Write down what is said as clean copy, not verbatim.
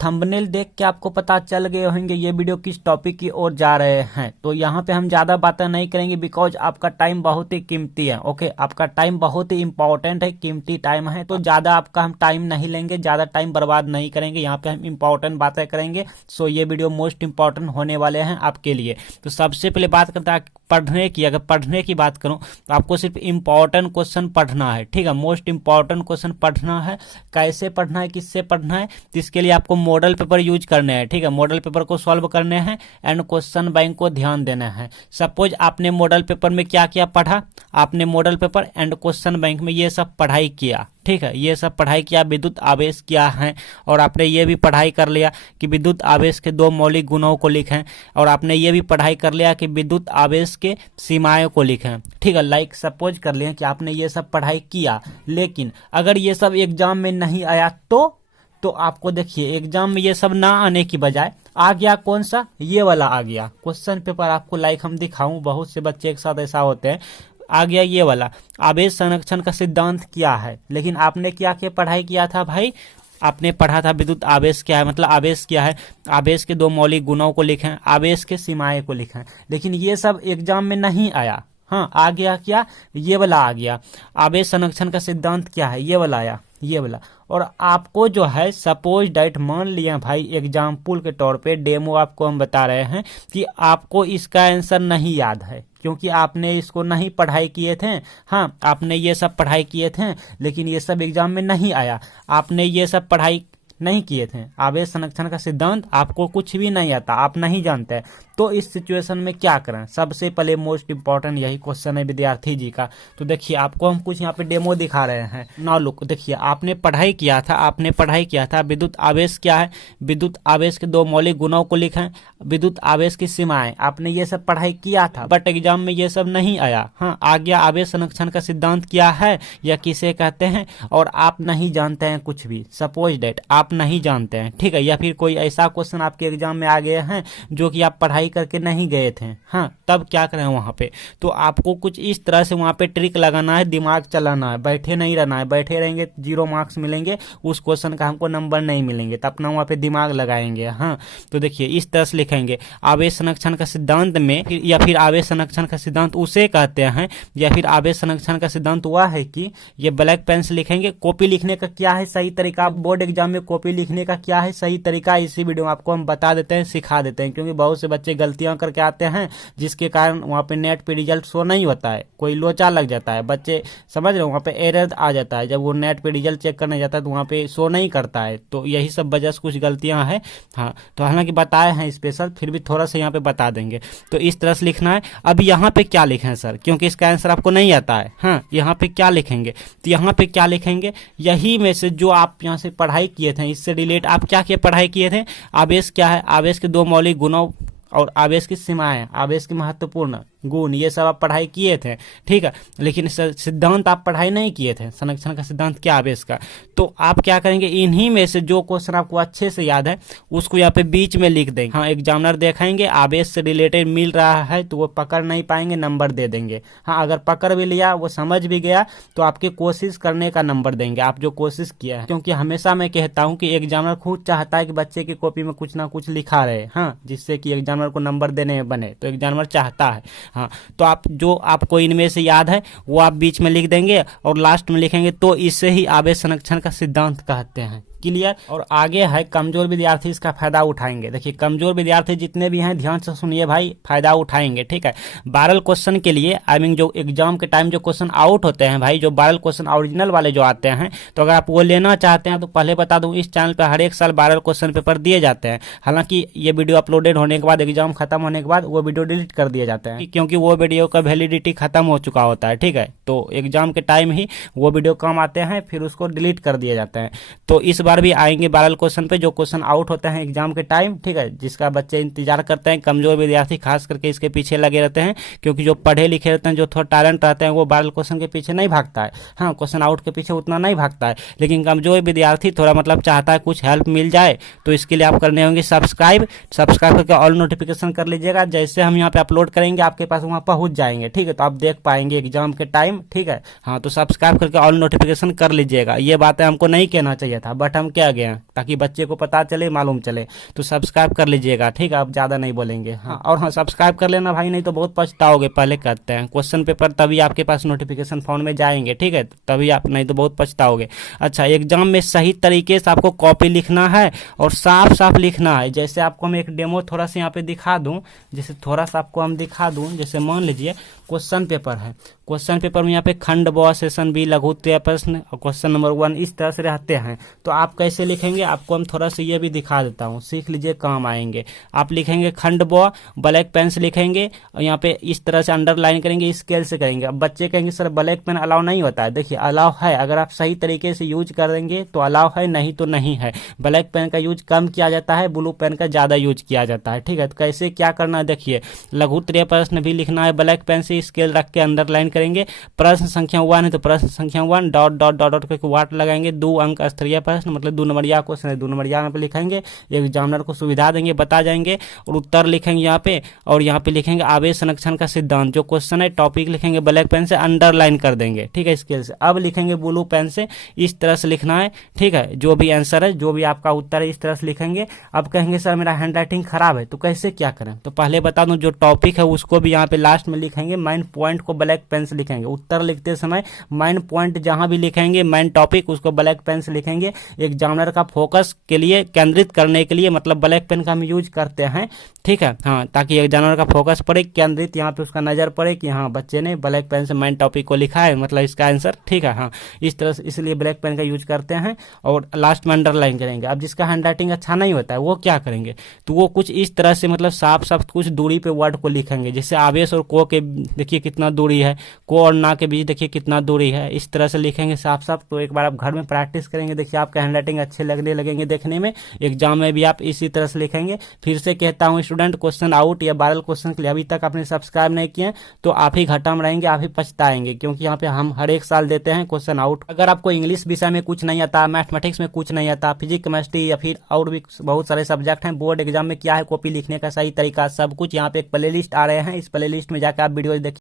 Thumbnail देख के आपको पता चल गए होंगे ये वीडियो किस टॉपिक की ओर जा रहे हैं। तो यहाँ पे हम ज़्यादा बातें नहीं करेंगे बिकॉज आपका टाइम बहुत ही कीमती है। ओके, आपका टाइम बहुत ही इंपॉर्टेंट है, कीमती टाइम है, तो ज़्यादा आपका हम टाइम नहीं लेंगे, ज़्यादा टाइम बर्बाद नहीं करेंगे। यहाँ पे हम इंपॉर्टेंट बातें करेंगे। सो ये वीडियो मोस्ट इंपॉर्टेंट होने वाले हैं आपके लिए। तो सबसे पहले बात करते हैं पढ़ने की। अगर पढ़ने की बात करूं तो आपको सिर्फ इंपॉर्टेंट क्वेश्चन पढ़ना है, ठीक है। मोस्ट इंपॉर्टेंट क्वेश्चन पढ़ना है। कैसे पढ़ना है, किससे पढ़ना है, तो इसके लिए आपको मॉडल पेपर यूज करने हैं, ठीक है। मॉडल पेपर को सॉल्व करने हैं एंड क्वेश्चन बैंक को ध्यान देना है। सपोज आपने मॉडल पेपर में क्या क्या पढ़ा, आपने model paper and question bank में ये सब पढ़ाई किया, ठीक है। ये सब पढ़ाई किया, विद्युत आवेश क्या है, और आपने ये भी पढ़ाई कर लिया कि विद्युत आवेश के दो मौलिक गुणों को लिखें, और आपने ये भी पढ़ाई कर लिया कि विद्युत आवेश के सीमाएं को लिखें, ठीक है। लाइक सपोज कर लिया कि आपने ये सब पढ़ाई किया, लेकिन अगर ये सब एग्जाम में नहीं आया तो आपको देखिए एग्जाम में ये सब ना आने की बजाय आ गया कौन सा, ये वाला आ गया क्वेश्चन पेपर। आपको लाइक हम दिखाऊं, बहुत से बच्चे एक साथ ऐसा होते हैं, आ गया ये वाला आवेश संरक्षण का सिद्धांत क्या है। लेकिन आपने क्या क्या पढ़ाई किया था भाई, आपने पढ़ा था विद्युत आवेश क्या है, मतलब आवेश क्या है, आवेश के दो मौलिक गुणों को लिखें, आवेश के सीमाएं को लिखें। लेकिन ये सब एग्जाम में नहीं आया। हाँ, आ गया क्या, ये वाला आ गया आवेश संरक्षण का सिद्धांत क्या है, ये वाला आया, ये वाला। और आपको जो है सपोज डाइट मान लिया भाई एग्जाम्पल के तौर पे, डेमो आपको हम बता रहे हैं कि आपको इसका आंसर नहीं याद है क्योंकि आपने इसको नहीं पढ़ाई किए थे। हाँ, आपने ये सब पढ़ाई किए थे लेकिन ये सब एग्जाम में नहीं आया। आपने ये सब पढ़ाई नहीं किए थे, आवेश संरक्षण का सिद्धांत आपको कुछ भी नहीं आता, आप नहीं जानते। तो इस सिचुएशन में क्या करें, सबसे पहले मोस्ट इंपॉर्टेंट यही क्वेश्चन है विद्यार्थी जी का। तो देखिए आपको हम कुछ यहाँ पे डेमो दिखा रहे हैं। नाउ लुक, देखिए आपने पढ़ाई किया था, आपने पढ़ाई किया था विद्युत आवेश क्या है, विद्युत आवेश के दो मौलिक गुणों को लिखें, विद्युत आवेश की सीमाएं, आपने ये सब पढ़ाई किया था, बट एग्जाम में ये सब नहीं आया। हाँ, आ गया आवेश संरक्षण का सिद्धांत क्या है या किसे कहते हैं, और आप नहीं जानते हैं कुछ भी। सपोज डेट आप नहीं जानते हैं, ठीक है। या फिर कोई ऐसा क्वेश्चन आपके एग्जाम में आ गए हैं जो कि आप पढ़ाई करके नहीं गए थे। हाँ, तब क्या करें वहां पे, तो आपको कुछ इस तरह से वहां पे ट्रिक लगाना है, दिमाग चलाना है, बैठे नहीं रहना है। बैठे रहेंगे 0 मार्क्स मिलेंगे, उस क्वेश्चन का हमको नंबर नहीं मिलेंगे, तो अपना वहां पे दिमाग लगाएंगे। हाँ, तो देखिए इस तरह से लिखेंगे आवेश संरक्षण का सिद्धांत में, या फिर आवेश संरक्षण का सिद्धांत उसे कहते हैं, या फिर आवेश संरक्षण का सिद्धांत हुआ है कि ये ब्लैक पेन से लिखेंगे। कॉपी लिखने का क्या है सही तरीका, बोर्ड एग्जाम में कॉपी लिखने का क्या है सही तरीका, इसी वीडियो में आपको हम बता देते हैं, सिखा देते हैं। क्योंकि बहुत से बच्चे गलतियां करके आते हैं जिसके कारण वहां पे नेट पे रिजल्ट शो नहीं होता है, कोई लोचा लग जाता है, बच्चे समझ रहे हो, वहां पे एरर आ जाता है। जब वो नेट पे रिजल्ट चेक करने जाता है तो वहां पे शो नहीं करता है। तो यही सब वजह से कुछ गलतियां हैं। हाँ, तो हालांकि बताए हैं स्पेशल, फिर भी थोड़ा सा यहाँ पे बता देंगे। तो इस तरह से लिखना है। अब यहाँ पे क्या लिखें सर, क्योंकि इसका आंसर आपको नहीं आता है। हाँ, यहाँ पे क्या लिखेंगे, तो यहाँ पे क्या लिखेंगे, यही में से जो आप यहाँ से पढ़ाई किए थे, इससे रिलेट आप क्या क्या पढ़ाई किए थे। आवेश क्या है, आवेश के दो मौलिक गुणों और आवेश की सीमाएं, आवेश की महत्वपूर्ण गुण, ये सब आप पढ़ाई किए थे, ठीक है। लेकिन सिद्धांत आप पढ़ाई नहीं किए थे, संरक्षण का सिद्धांत क्या आवेश का। तो आप क्या करेंगे, इन्हीं में से जो क्वेश्चन आपको अच्छे से याद है उसको यहाँ पे बीच में लिख देंगे। हाँ, एग्जामिनर देखेंगे आवेश से रिलेटेड मिल रहा है तो वो पकड़ नहीं पाएंगे, नंबर दे देंगे। हाँ, अगर पकड़ भी लिया, वो समझ भी गया, तो आपके कोशिश करने का नंबर देंगे, आप जो कोशिश किया है। क्योंकि हमेशा मैं कहता हूँ कि एग्जामिनर खुद चाहता है कि बच्चे की कॉपी में कुछ ना कुछ लिखा रहे, हाँ, जिससे कि एग्जामिनर को नंबर देने में बने। तो एग्जामिनर चाहता है। हाँ, तो आप जो आपको इनमें से याद है वो आप बीच में लिख देंगे और लास्ट में लिखेंगे तो इसे ही आवेश संरक्षण का सिद्धांत कहते हैं। क्लियर। और आगे है कमजोर विद्यार्थी इसका फायदा उठाएंगे। देखिए कमजोर विद्यार्थी जितने भी हैं ध्यान से सुनिए भाई, फायदा उठाएंगे, ठीक है। 12 क्वेश्चन के लिए आई मीन जो एग्जाम के टाइम जो क्वेश्चन आउट होते हैं भाई, जो 12 क्वेश्चन ओरिजिनल वाले जो आते हैं, तो अगर आप वो लेना चाहते हैं तो पहले बता दूं इस चैनल पर हर एक साल 12 क्वेश्चन पेपर दिए जाते हैं। हालांकि ये वीडियो अपलोडेड होने के बाद, एग्जाम खत्म होने के बाद वो वीडियो डिलीट कर दिए जाते हैं, क्योंकि वो वीडियो का वैलिडिटी खत्म हो चुका होता है, ठीक है। तो एग्जाम के टाइम ही वो वीडियो कम आते हैं, फिर उसको डिलीट कर दिए जाते हैं। तो इस बार भी आएंगे 12 क्वेश्चन पे जो क्वेश्चन आउट होते हैं एग्जाम के टाइम, ठीक है, जिसका बच्चे इंतजार करते हैं। कमजोर विद्यार्थी खास करके इसके पीछे लगे रहते हैं, क्योंकि जो पढ़े लिखे रहते हैं, जो थोड़ा टैलेंट रहते हैं, वो 12 क्वेश्चन के पीछे नहीं भागता है। हाँ, क्वेश्चन आउट के पीछे उतना नहीं भागता है, लेकिन कमजोर विद्यार्थी थोड़ा मतलब चाहता है कुछ हेल्प मिल जाए। तो इसके लिए आप करने होंगे सब्सक्राइब करके ऑल नोटिफिकेशन कर लीजिएगा। जैसे हम यहाँ पे अपलोड करेंगे आपके पास वहाँ पहुँच जाएंगे, ठीक है, तो आप देख पाएंगे एग्जाम के टाइम, ठीक है। हाँ, तो सब्सक्राइब करके ऑल नोटिफिकेशन कर लीजिएगा। ये बातें हमको नहीं कहना चाहिए था, बट हम क्या गए हैं, ताकि बच्चे को पता चले, मालूम चले। तो सब्सक्राइब कर लीजिएगा, ठीक है। आप ज़्यादा नहीं बोलेंगे, हाँ। और हाँ, सब्सक्राइब कर लेना भाई, नहीं तो बहुत पछताओगे। पहले करते हैं क्वेश्चन पेपर, तभी आपके पास नोटिफिकेशन फोन में जाएंगे, ठीक है। तभी आप, नहीं तो बहुत पछताओगे। अच्छा, एग्जाम में सही तरीके से आपको कॉपी लिखना है और साफ साफ लिखना है। जैसे आपको मैं एक डेमो थोड़ा सा यहाँ पे दिखा दूं, जैसे थोड़ा सा आपको हम दिखा दूं, जैसे मान लीजिए क्वेश्चन पेपर है। क्वेश्चन पेपर में यहाँ पे खंड ब सेशन बी लघु उत्तरीय प्रश्न और क्वेश्चन नंबर 1 इस तरह से रहते हैं। तो आप कैसे लिखेंगे, आपको हम थोड़ा सा ये भी दिखा देता हूँ, सीख लीजिए, काम आएंगे। आप लिखेंगे खंड ब, ब्लैक पेन से लिखेंगे और यहाँ पे इस तरह से अंडरलाइन करेंगे, स्केल से करेंगे। अब बच्चे कहेंगे सर ब्लैक पेन अलाउ नहीं होता है। देखिए अलाउ है, अगर आप सही तरीके से यूज करेंगे तो अलाउ है, नहीं तो नहीं है। ब्लैक पेन का यूज कम किया जाता है, ब्लू पेन का ज्यादा यूज किया जाता है, ठीक है। तो कैसे क्या करना है देखिए, लघु उत्तरीय प्रश्न भी लिखना है ब्लैक पेन से, स्केल रख के अंडरलाइन करेंगे। प्रश्न संख्या 1 है तो प्रश्न संख्या 1 डॉट डॉट डॉट डॉट करके वाट लगाएंगे। 2 अंक स्तरीय प्रश्न मतलब 2 नंबरिया क्वेश्चन है, 2 नंबरिया यहाँ पे लिखेंगे। एग्जामिनर को सुविधा देंगे, बता जाएंगे और उत्तर लिखेंगे यहाँ पे, और यहाँ पे लिखेंगे आवेश संरक्षण का सिद्धांत। जो क्वेश्चन है टॉपिक लिखेंगे ब्लैक पेन से, अंडरलाइन कर देंगे, ठीक है, स्केल से। अब लिखेंगे ब्लू पेन से, इस तरह से लिखना है, ठीक है। जो भी आंसर है, जो भी आपका उत्तर है, इस तरह से लिखेंगे। अब कहेंगे सर मेरा हैंड राइटिंग खराब है, तो कैसे क्या करें। तो पहले बता दूं, जो टॉपिक है उसको भी यहाँ पे लास्ट में लिखेंगे, मेन पॉइंट को ब्लैक पेन से लिखेंगे। उत्तर लिखते समय मेन पॉइंट जहां भी लिखेंगे, मेन टॉपिक, उसको ब्लैक पेन से लिखेंगे। एग्जामिनर का फोकस के लिए, केंद्रित करने के लिए, मतलब ब्लैक पेन का हम यूज करते हैं, ठीक है, हाँ, ताकि एग्जामिनर का फोकस पड़े, केंद्रित, यहाँ पे उसका नजर पड़े कि हाँ बच्चे ने ब्लैक पेन से मेन टॉपिक को लिखा है, मतलब इसका आंसर, ठीक है, हाँ। इस तरह से, इसलिए ब्लैक पेन का यूज करते हैं और लास्ट में अंडरलाइन करेंगे। अब जिसका हैंड राइटिंग अच्छा नहीं होता है वो क्या करेंगे, तो वो कुछ इस तरह से, मतलब साफ साफ कुछ दूरी पे वर्ड को लिखेंगे। जैसे आवेश और को के देखिए कितना दूरी है, को और ना के बीच देखिए कितना दूरी है, इस तरह से लिखेंगे साफ साफ। तो एक बार आप घर में प्रैक्टिस करेंगे, देखिए आपका हैंड राइटिंग अच्छे लगने लगेंगे देखने में। एग्जाम में भी आप इसी तरह से लिखेंगे। फिर से कहता हूँ स्टूडेंट, क्वेश्चन आउट या वायरल क्वेश्चन के लिए अभी तक आपने सब्सक्राइब नहीं किए तो आप ही घाटा में रहेंगे, आप ही पछताएंगे, क्योंकि यहाँ पे हम हर एक साल देते हैं क्वेश्चन आउट। अगर आपको इंग्लिश विषय में कुछ नहीं आता, मैथमेटिक्स में कुछ नहीं आता, फिजिक्स केमिस्ट्री या फिर और भी बहुत सारे सब्जेक्ट हैं, बोर्ड एग्जाम में क्या है कॉपी लिखने का सही तरीका, सब कुछ यहाँ पे एक प्लेलिस्ट आ रहे हैं। इस प्लेलिस्ट में जाकर आप वीडियो देखिए।